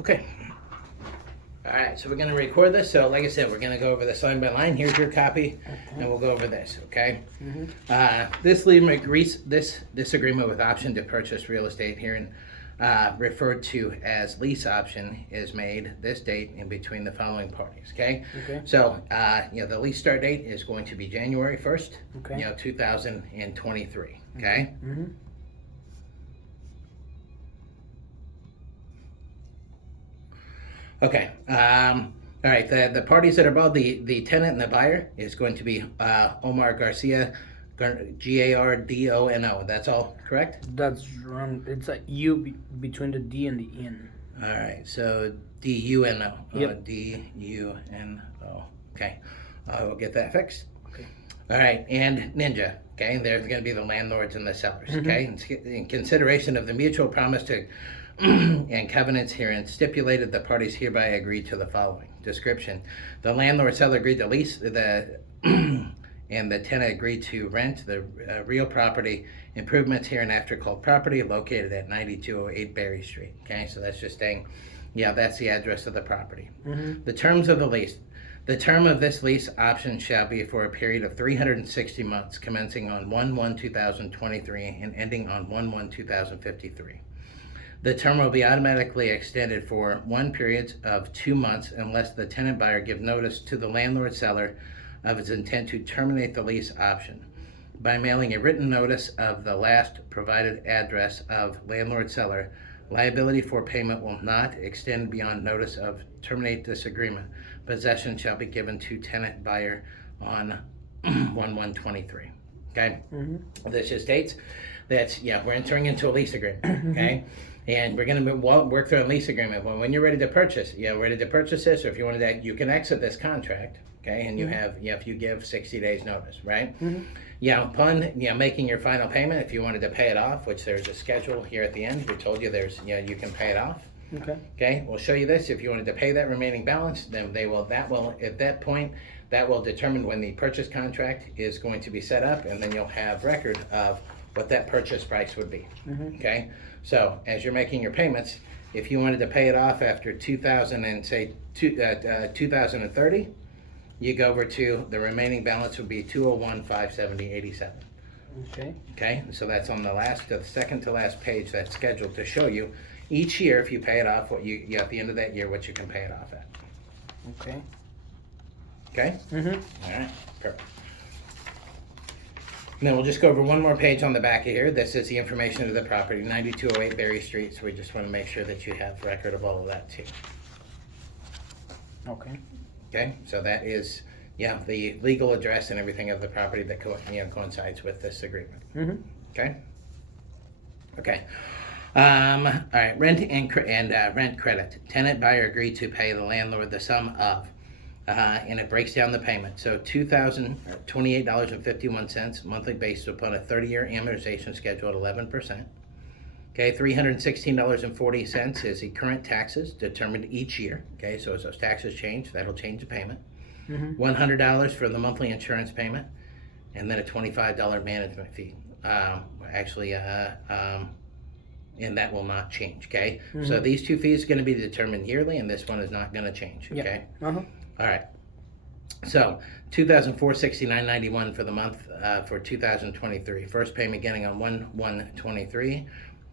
Okay. All right, so we're going to record this. So like I said, we're going to go over this line by line. Here's your copy, and we'll go over this, okay? This agreement with option to purchase real estate herein referred to as lease option is made this date in between the following parties, okay? Okay. So, the lease start date is going to be January 1st, Okay. 2023, okay? Mm-hmm. Okay. All right. The parties that are involved, the tenant and the buyer is going to be Omar Garcia, Gardono. That's all correct? That's wrong. It's a U between the D and the N. All right. So DUNO. Yep. DUNO. Okay. We'll get that fixed. Okay. All right. And Ninja. Okay. They're going to be the landlords and the sellers. Okay. In consideration of the mutual promise to and covenants herein stipulated, the parties hereby agree to the following. Description: the landlord seller agreed to lease the and the tenant agreed to rent the real property improvements hereinafter called property located at 9208 Berry Street. Okay, so that's just saying, yeah, that's the address of the property. The terms of the lease. The term of this lease option shall be for a period of 360 months, commencing on 1/1/2023 and ending on 1/1/2053. The term will be automatically extended for one period of 2 months unless the tenant buyer give notice to the landlord seller of its intent to terminate the lease option by mailing a written notice of the last provided address of landlord seller. Liability for payment will not extend beyond notice of terminate this agreement. Possession shall be given to tenant buyer on 1/1/23. Okay? This just states that, we're entering into a lease agreement. Okay? And we're going to work through a lease agreement. When you're ready to purchase, ready to purchase this, or if you wanted to, you can exit this contract, okay? And you have, if you give 60 days notice, right? Upon, making your final payment, if you wanted to pay it off, which there's a schedule here at the end, we told you there's, you can pay it off. Okay, we'll show you this. If you wanted to pay that remaining balance, then at that point, that will determine when the purchase contract is going to be set up, and then you'll have record of what that purchase price would be. Okay, so as you're making your payments, if you wanted to pay it off after 2030, you go over to the remaining balance would be 201,570.87. Okay, so that's on the second to last page. That's scheduled to show you each year if you pay it off what you at the end of that year what you can pay it off at. Okay. Okay. All right. Perfect. Then we'll just go over one more page on the back of here. This is the information of the property, 9208 Berry Street. So we just want to make sure that you have record of all of that too. Okay. Okay. So that is, the legal address and everything of the property that coincides with this agreement. Okay. Okay. All right. Rent and rent credit. Tenant buyer agreed to pay the landlord the sum of. And it breaks down the payment. So $2,028.51 monthly based upon a 30-year amortization schedule at 11%. Okay, $316.40 is the current taxes determined each year. Okay, so as those taxes change, that'll change the payment. $100 for the monthly insurance payment, and then a $25 management fee. And that will not change. Okay, so these two fees are going to be determined yearly, and this one is not going to change. Okay. All right. So $2,469.91 for the month for 2023. First payment beginning on 1/1/23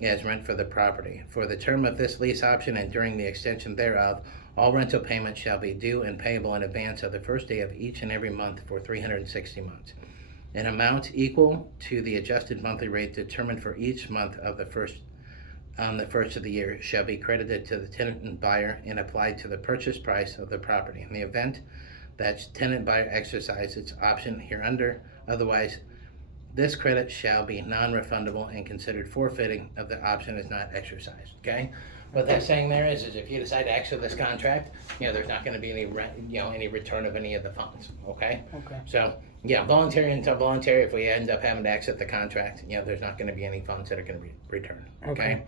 as rent for the property. For the term of this lease option and during the extension thereof, all rental payments shall be due and payable in advance of the first day of each and every month for 360 months. An amount equal to the adjusted monthly rate determined for each month of the first of the year shall be credited to the tenant and buyer and applied to the purchase price of the property. In the event that tenant buyer exercise its option hereunder, otherwise this credit shall be non-refundable and considered forfeiting of the option is not exercised. Okay, what that's saying there is if you decide to exit this contract, there's not going to be any any return of any of the funds. Okay. So voluntary until voluntary. If we end up having to exit the contract, there's not going to be any funds that are going to be returned. Okay.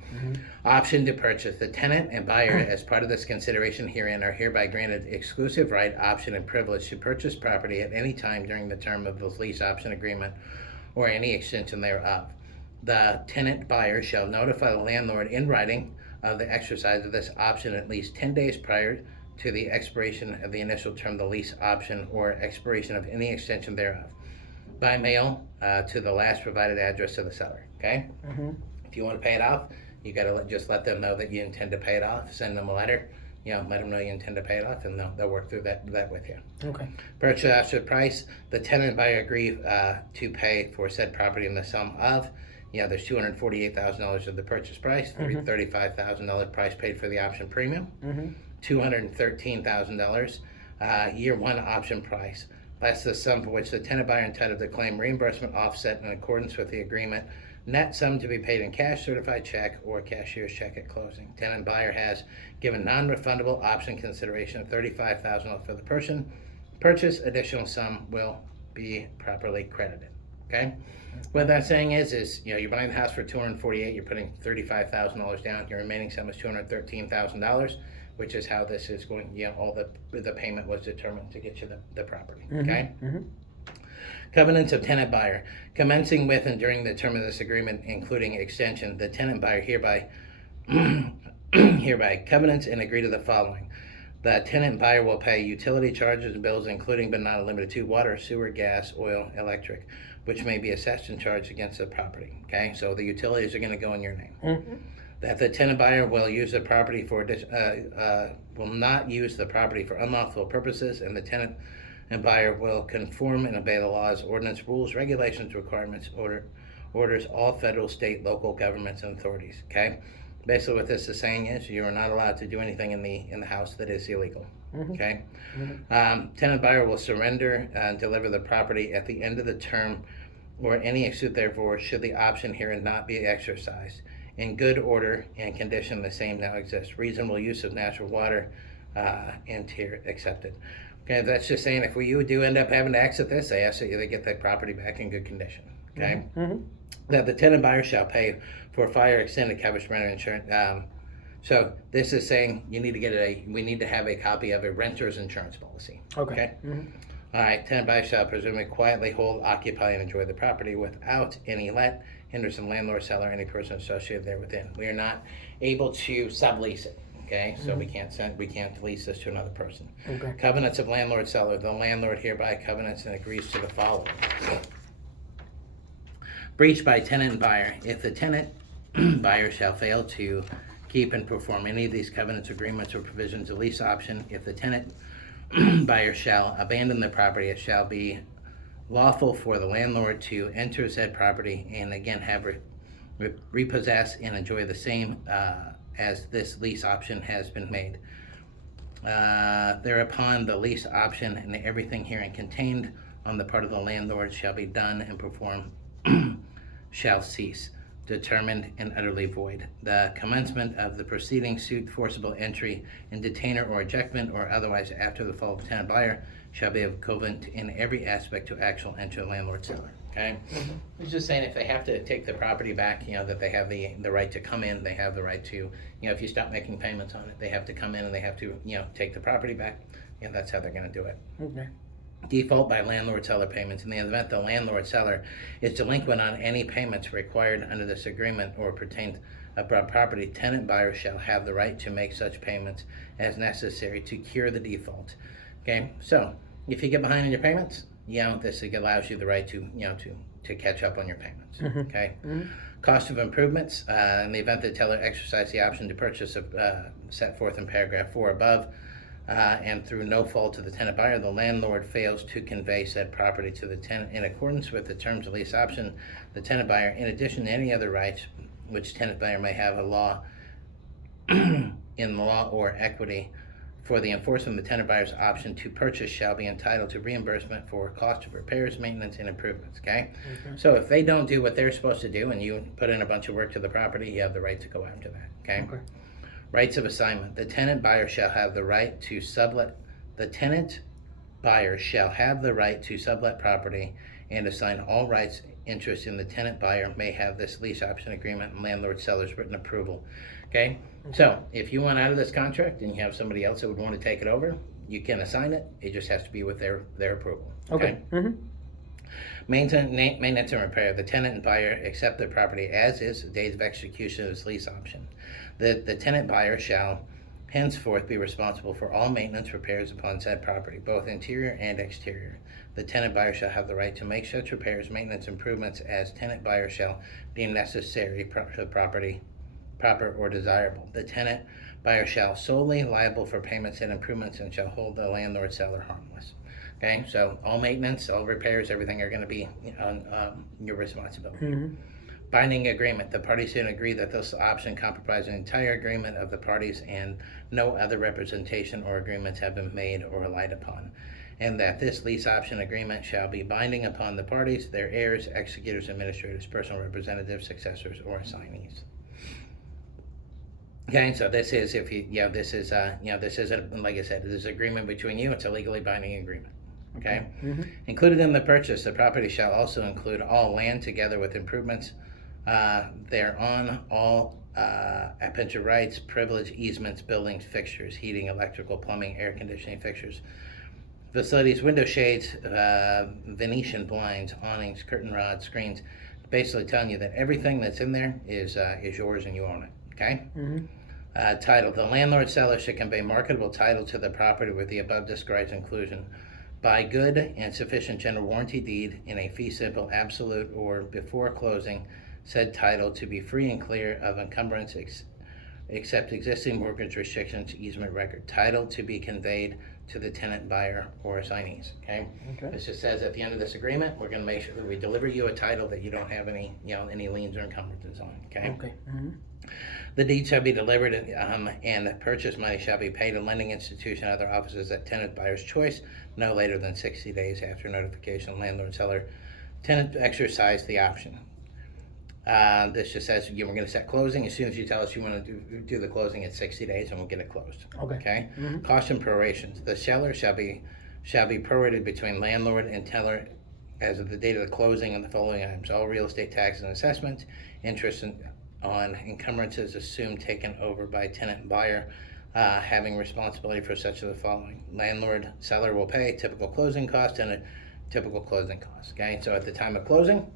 Option to purchase. The tenant and buyer, as part of this consideration herein, are hereby granted exclusive right, option, and privilege to purchase property at any time during the term of the lease option agreement or any extension thereof. The tenant buyer shall notify the landlord in writing of the exercise of this option at least 10 days prior to the expiration of the initial term of the lease option or expiration of any extension thereof, by mail to the last provided address of the seller. Okay? If you want to pay it off, you got to just let them know that you intend to pay it off. Send them a letter. Let them know you intend to pay it off, and they'll work through that with you. Okay. Purchase option price: the tenant buyer agree to pay for said property in the sum of, there's $248,000 of the purchase price, $35,000 price paid for the option premium, $213,000 year one option price, less the sum for which the tenant buyer entitled to claim reimbursement offset in accordance with the agreement. Net sum to be paid in cash, certified check, or cashier's check at closing. Tenant buyer has given non-refundable option consideration of $35,000 for the purchase. Additional sum will be properly credited. Okay. What that's saying is you're buying the house for $248,000. You're putting $35,000 down. Your remaining sum is $213,000, which is how this is going. All the payment was determined to get you the property. Okay. Covenants of tenant buyer. Commencing with and during the term of this agreement, including extension, the tenant buyer hereby covenants and agree to the following. The tenant buyer will pay utility charges and bills, including but not limited to water, sewer, gas, oil, electric, which may be assessed and charged against the property. Okay, so the utilities are going to go in your name. That the tenant buyer will use the property will not use the property for unlawful purposes, and the tenant and buyer will conform and obey the laws, ordinance, rules, regulations, requirements, orders, all federal, state, local governments and authorities. Okay, basically what this is saying is you are not allowed to do anything in the house that is illegal. Okay, tenant buyer will surrender and deliver the property at the end of the term or any exceed therefore, should the option herein not be exercised, in good order and condition the same now exists. Reasonable use of natural water and tier accepted. Okay, that's just saying if you do end up having to exit this, they ask that they get that property back in good condition. Okay, that the tenant buyer shall pay for fire extended coverage renter insurance. So this is saying we need to have a copy of a renter's insurance policy. Okay. All right, tenant buyer shall presumably quietly hold, occupy, and enjoy the property without any let, hindrance from landlord, seller, or any person associated therewithin. We are not able to sublease it. Okay, so we can't lease this to another person. Okay. Covenants of landlord seller. The landlord hereby covenants and agrees to the following. Breach by tenant and buyer. If the tenant buyer shall fail to keep and perform any of these covenants, agreements, or provisions of lease option, if the tenant buyer shall abandon the property, it shall be lawful for the landlord to enter said property and again have repossess and enjoy the same as this lease option has been made. Thereupon the lease option and everything herein contained on the part of the landlord shall be done and performed shall cease, determined and utterly void. The commencement of the proceeding, suit, forcible entry, and detainer or ejectment or otherwise after the fall of the tenant buyer shall be equivalent in every aspect to actual entry of landlord seller. Okay, it's just saying if they have to take the property back, that they have the right to come in. They have the right to, if you stop making payments on it, they have to come in and they have to, take the property back. That's how they're going to do it. Okay. Default by landlord seller payments. In the event the landlord seller is delinquent on any payments required under this agreement or pertains upon property, tenant buyer shall have the right to make such payments as necessary to cure the default. Okay, so if you get behind on your payments, this allows you the right to catch up on your payments. Okay. Cost of improvements. In the event the teller exercise the option to purchase set forth in paragraph 4 above, and through no fault of the tenant buyer, the landlord fails to convey said property to the tenant in accordance with the terms of lease option, the tenant buyer, in addition to any other rights which tenant buyer may have in law or equity, for the enforcement of the tenant buyer's option to purchase shall be entitled to reimbursement for cost of repairs, maintenance, and improvements. Okay? So if they don't do what they're supposed to do and you put in a bunch of work to the property, you have the right to go after that. Okay? Rights of assignment. The tenant buyer shall have the right to sublet. The tenant buyer shall have the right to sublet property and assign all rights, interest in the tenant buyer may have this lease option agreement and landlord seller's written approval. Okay? So if you want out of this contract and you have somebody else that would want to take it over, you can assign it. It just has to be with their approval. Okay. Maintenance and repair. The tenant and buyer accept the property as is, the date of execution of this lease option. The tenant buyer shall henceforth be responsible for all maintenance repairs upon said property, both interior and exterior. The tenant buyer shall have the right to make such repairs, maintenance improvements as tenant buyer shall deem necessary for the property, proper or desirable. The tenant buyer shall solely liable for payments and improvements and shall hold the landlord seller harmless. Okay, so all maintenance, all repairs, everything are going to be on your responsibility. Mm-hmm. Binding agreement. The parties should agree that this option comprises an entire agreement of the parties and no other representation or agreements have been made or relied upon. And that this lease option agreement shall be binding upon the parties, their heirs, executors, administrators, personal representatives, successors, or assignees. Okay, so this is like I said, this is agreement between you. It's a legally binding agreement. Okay. Mm-hmm. Included in the purchase, the property shall also include all land together with improvements thereon, all appurtenant rights, privilege, easements, buildings, fixtures, heating, electrical, plumbing, air conditioning fixtures, facilities, window shades, Venetian blinds, awnings, curtain rods, screens. Basically telling you that everything that's in there is yours and you own it. Okay. Mm-hmm. Title. The landlord seller should convey marketable title to the property with the above described inclusion by good and sufficient general warranty deed in a fee simple, absolute, or before closing, said title to be free and clear of encumbrance except existing mortgage restrictions, easement record. Title to be conveyed to the tenant, buyer, or assignees. Okay. This just says at the end of this agreement, we're going to make sure that we deliver you a title that you don't have any liens or encumbrances on. Okay. Mm-hmm. The deed shall be delivered and the purchase money shall be paid to lending institution and other offices at tenant buyer's choice no later than 60 days after notification. Landlord seller tenant exercise the option. This just says we're going to set closing as soon as you tell us you want to do the closing at 60 days and we'll get it closed. Okay. Mm-hmm. Cost and prorations. The seller shall be prorated between landlord and teller as of the date of the closing and the following items: all real estate taxes and assessments, interest on encumbrances assumed taken over by tenant and buyer, having responsibility for such of the following. Landlord seller will pay typical closing cost and a typical closing cost. Okay, so at the time of closing,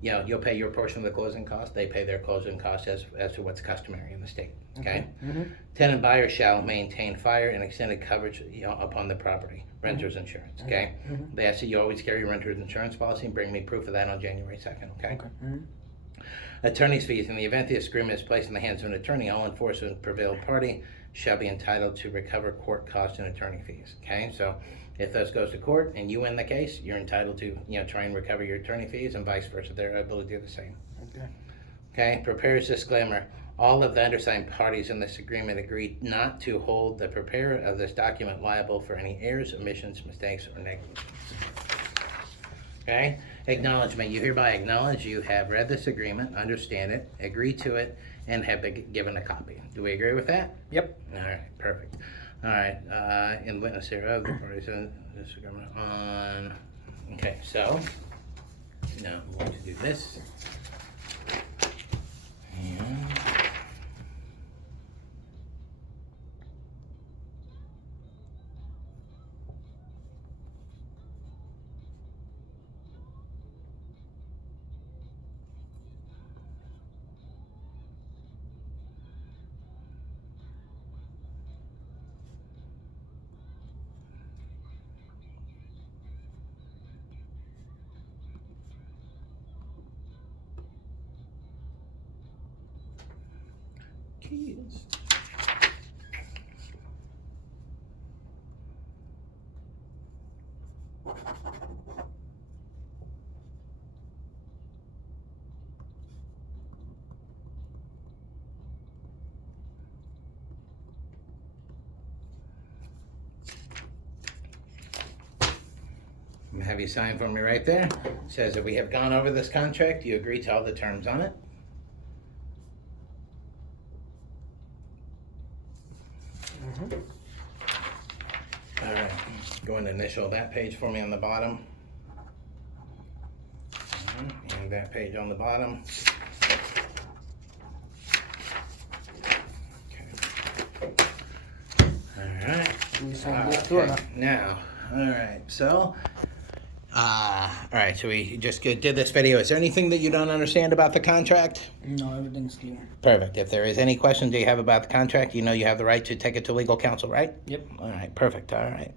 you'll pay your portion of the closing cost. They pay their closing cost as to what's customary in the state. Okay. Mm-hmm. Tenant buyer shall maintain fire and extended coverage upon the property. Renter's insurance. Okay. Mm-hmm. They ask that you always carry your renter's insurance policy and bring me proof of that on January 2nd. Okay. Mm-hmm. Attorney's fees. In the event the agreement is placed in the hands of an attorney, all enforcement prevailed party shall be entitled to recover court costs and attorney fees. Okay, so if this goes to court and you win the case, you're entitled to try and recover your attorney fees, and vice versa. They're able to do the same. Okay. Preparer's disclaimer. All of the undersigned parties in this agreement agree not to hold the preparer of this document liable for any errors, omissions, mistakes, or negligence. Okay. Acknowledgement. You hereby acknowledge you have read this agreement, understand it, agree to it, and have been given a copy. Do we agree with that? Yep. All right, perfect. All right, in witness hereof, the parties in this agreement on. Okay, so now I'm going to do this. And keys. I'm gonna have you sign for me right there. It says that we have gone over this contract. You agree to all the terms on it. Mm-hmm. All right, go and initial that page for me on the bottom. And that page on the bottom. Okay. All right. We sign this too or not? Now, all right, so All right, so we just did this video. Is there anything that you don't understand about the contract? No, everything's clear. Perfect. If there is any questions that you have about the contract, you know you have the right to take it to legal counsel, right? Yep. All right, perfect. All right.